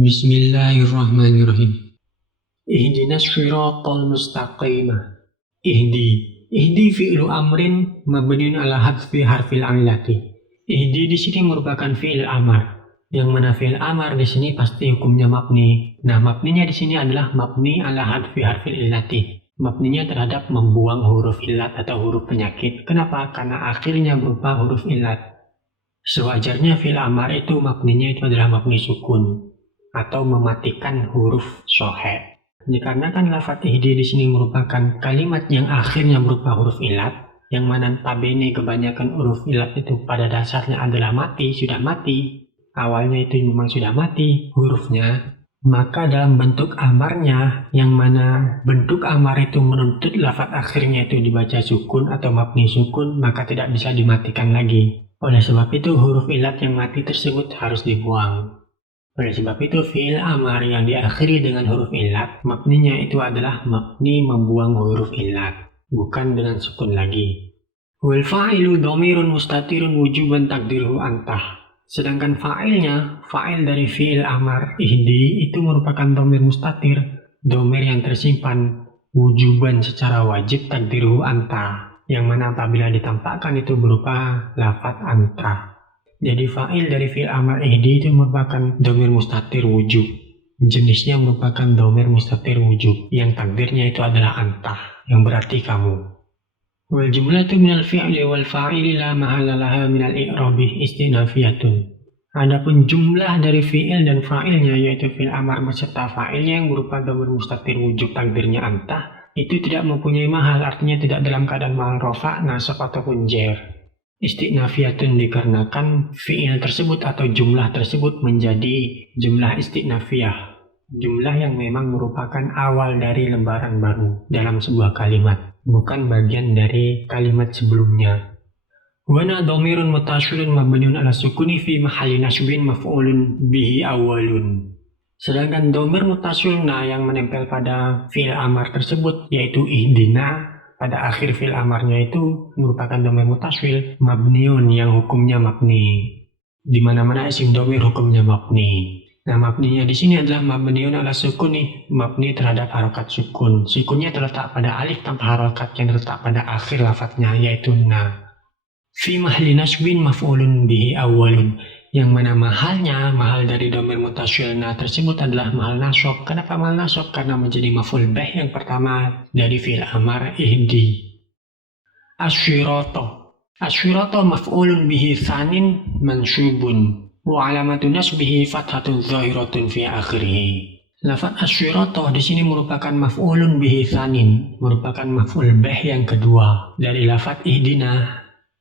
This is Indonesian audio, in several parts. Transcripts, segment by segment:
Bismillahirrahmanirrahim. Ihdinas shiratal mustaqimah. Ihdi fi'lu amrin mabniun ala hadfi harfil illati. Ihdi di sini merupakan fi'il amar. Yang mana fi'il amar di sini pasti hukumnya mabni. Nah, mabninya di sini adalah mabni ala hadfi harfil illati. Mabninya terhadap membuang huruf illat atau huruf penyakit. Kenapa? Karena akhirnya berupa huruf illat. Sewajarnya fi'il amar itu mabninya itu adalah mabni sukun atau mematikan huruf shohe. Dikarenakan lafadz ihdi di sini merupakan kalimat yang akhirnya berupa huruf illat, yang mana tabene kebanyakan huruf illat itu pada dasarnya adalah mati, sudah mati. Awalnya itu memang sudah mati hurufnya. Maka dalam bentuk amarnya, yang mana bentuk amar itu menuntut lafadz akhirnya itu dibaca sukun atau mabni sukun, maka tidak bisa dimatikan lagi. Oleh sebab itu huruf illat yang mati tersebut harus dibuang. Oleh sebab itu fi'il amar yang diakhiri dengan huruf illat, mabninya itu adalah mabni membuang huruf illat, bukan dengan sukun lagi. Wal fa'ilu dhamirun mustatirun wujuban takdiruhu antah. Sedangkan fa'ilnya, fa'il dari fi'il amar ihdi itu merupakan dhamir mustatir, dhamir yang tersimpan wujuban secara wajib takdiruhu anta, yang mana apabila ditampakkan itu berupa lafadz anta. Jadi fa'il dari fi'il amar ihdi itu merupakan dhamir mustatir wujub. Jenisnya merupakan dhamir mustatir wujub, yang takdirnya itu adalah anta, yang berarti kamu. Wal jumlatu minal fi'li wal fa'ili la mahalla laha minal i'rabi istinafiyatun. Adapun jumlah dari fi'il dan fa'ilnya yaitu fi'il amar beserta fa'ilnya yang berupa dhamir mustatir wujub takdirnya anta, itu tidak mempunyai mahal, artinya tidak dalam keadaan mahal rofa, nasab ataupun jer. Istinafiyatun dikarenakan fi'il tersebut atau jumlah tersebut menjadi jumlah istinafiyah, jumlah yang memang merupakan awal dari lembaran baru dalam sebuah kalimat, bukan bagian dari kalimat sebelumnya. Wana dhamirun mutasilun mabniun ala sukuni fi mahalli nasbin maf'ulun bihi awwalun. Sedangkan dhamir mutasilna yang menempel pada fi'il amar tersebut yaitu ihdina, pada akhir fi'il amarnya itu merupakan dhamir mutasil mabniun yang hukumnya mabni. Di mana-mana isim dhamir hukumnya mabni. Nah, mabninya di sini adalah mabniun ala sukuni, mabni terhadap harokat sukun. Sukunnya terletak pada alif tanpa harokat yang terletak pada akhir lafadznya yaitu na. Fi mahli nasbin maf'ulun bihi awwalun, yang mana mahal dari dhamir mutasil na tersebut adalah mahal nasab. Kenapa mahal nasab? Karena menjadi maf'ul bih yang pertama dari fi'il amar ihdi. Asyirata maf'ulun bihi tsanin mansubun wa alamatu nasbihi fathatun zahiratun fi akhirih. Lafaz asyirata di sini merupakan maf'ulun bihi tsanin, merupakan maf'ul bih yang kedua dari lafaz ihdina,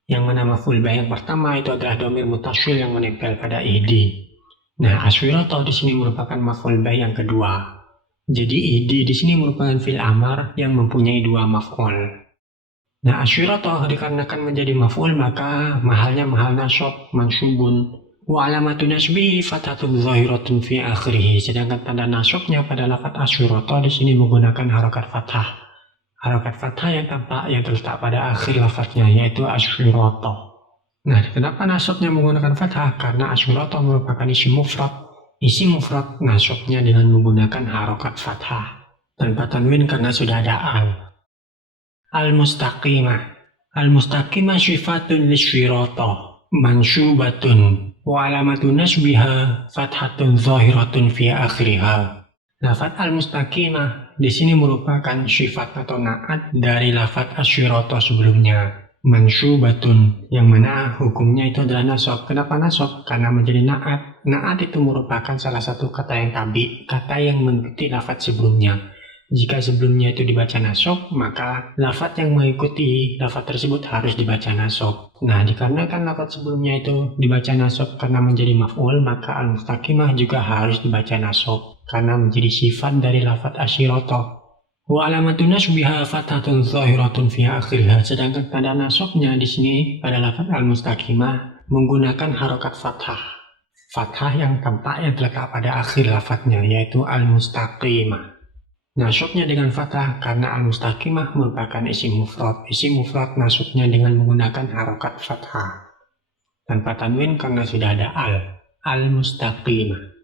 yang mana maf'ul bih yang pertama itu adalah dhamir mutasil yang menempel pada ihdi. Nah, asyirata di sini merupakan maf'ul bih yang kedua. Jadi ihdi di sini merupakan fi'il amar yang mempunyai dua maf'ul. Nah, asyirata dikarenakan menjadi maf'ul maka mahalnya mahal nasab mansubun wa alamatu nasbihi fathatun zahiratun fi akhirih. Sedangkan tanda nasabnya pada lafaz asyirata di sini menggunakan harokat fathah. Harokat fathah yang tampak yang terletak pada akhir lafaznya yaitu asyirata. Nah, kenapa nasabnya menggunakan fathah? Karena asyirata merupakan isim mufrad. Isim mufrad nasabnya dengan menggunakan harokat fathah tanpa tanwin karena sudah ada al. Al-mustaqimah syifatun lisyirata mansubatun wa alamatu nasbiha fathatun zahiratun fi akhiriha. Lafaz al-mustaqimah di sini merupakan sifat atau naat dari lafaz asyirata sebelumnya. Mansubatun, yang mana hukumnya itu adalah nasab. Kenapa nasab? Karena menjadi naat. Naat itu merupakan salah satu kata yang tabi, kata yang mengikuti lafaz sebelumnya. Jika sebelumnya itu dibaca nasab, maka lafaz yang mengikuti lafaz tersebut harus dibaca nasab. Nah, dikarenakan lafaz sebelumnya itu dibaca nasab karena menjadi maf'ul, maka al-mustaqimah juga harus dibaca nasab karena menjadi sifat dari lafaz asyirata. Wa alamatu nasbiha fathatun zahiratun fi akhirih. Sedangkan tanda nasabnya di sini pada lafaz al-mustaqimah menggunakan harokat fathah. Fathah yang tampak yang terletak pada akhir lafaznya yaitu al-mustaqimah. Nasabnya dengan fathah karena al-mustaqimah merupakan isim mufrad. Isim mufrad nasabnya dengan menggunakan harokat fathah tanpa tanwin karena sudah ada al. Al-mustaqimah.